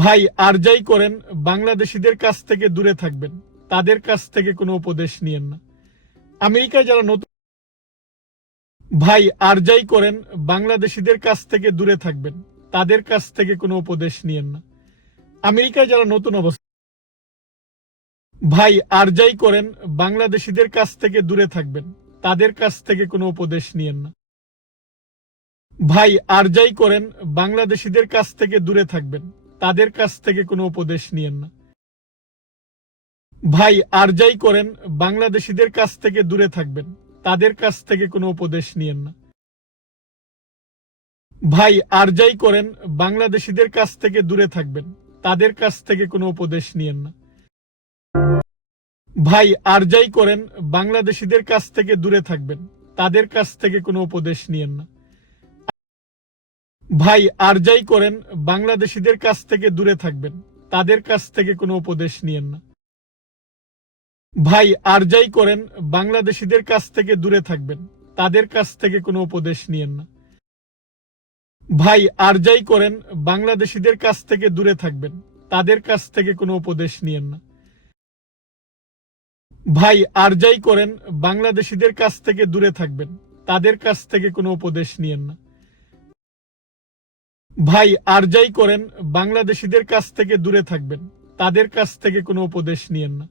ভাই আর যাই করেন বাংলাদেশিদের কাছ থেকে দূরে থাকবেন, তাদের কাছ থেকে কোনো উপদেশ নিয়েন না। আমেরিকায় যারা নতুন ভাই আর যাই করেন বাংলাদেশিদের কাছ থেকে দূরে থাকবেন, তাদের কাছ থেকে কোনো উপদেশ নিয়েন না। আমেরিকায় যারা নতুন অবস্থা ভাই আর যাই করেন বাংলাদেশিদের কাছ থেকে দূরে থাকবেন, তাদের কাছ থেকে কোনো উপদেশ নিয়েন না। ভাই আর যাই করেন বাংলাদেশিদের কাছ থেকে দূরে থাকবেন, তাদের কাছ থেকে কোনো উপদেশ নিয়েন না। ভাই আর যাই করেন বাংলাদেশিদের কাছ থেকে দূরে থাকবেন, তাদের কাছ থেকে কোনো উপদেশ নিয়েন না। ভাই আর যাই করেন বাংলাদেশিদের কাছ থেকে দূরে থাকবেন, তাদের কাছ থেকে কোনো উপদেশ নিয়েন না। ভাই আর যাই করেন বাংলাদেশিদের কাছ থেকে দূরে থাকবেন, তাদের কাছ থেকে কোনো উপদেশ নিয়েন না। ভাই আর যাই করেন বাংলাদেশিদের কাছ থেকে দূরে থাকবেন, তাদের কাছ থেকে কোনো উপদেশ নিয়েন না। ভাই আর যাই করেন বাংলাদেশিদের কাছ থেকে দূরে থাকবেন, তাদের কাছ থেকে কোনো উপদেশ নিয়েন না। ভাই আর যাই করেন বাংলাদেশিদের কাছ থেকে দূরে থাকবেন, তাদের কাছ থেকে কোনো উপদেশ নিয়েন না। ভাই আর যাই করেন বাংলাদেশিদের কাছ থেকে দূরে থাকবেন, তাদের কাছ থেকে কোনো উপদেশ নিয়েন না। ভাই আর যাই করেন বাংলাদেশিদের কাছ থেকে দূরে থাকবেন, তাদের কাছ থেকে কোনো উপদেশ নিয়েন না।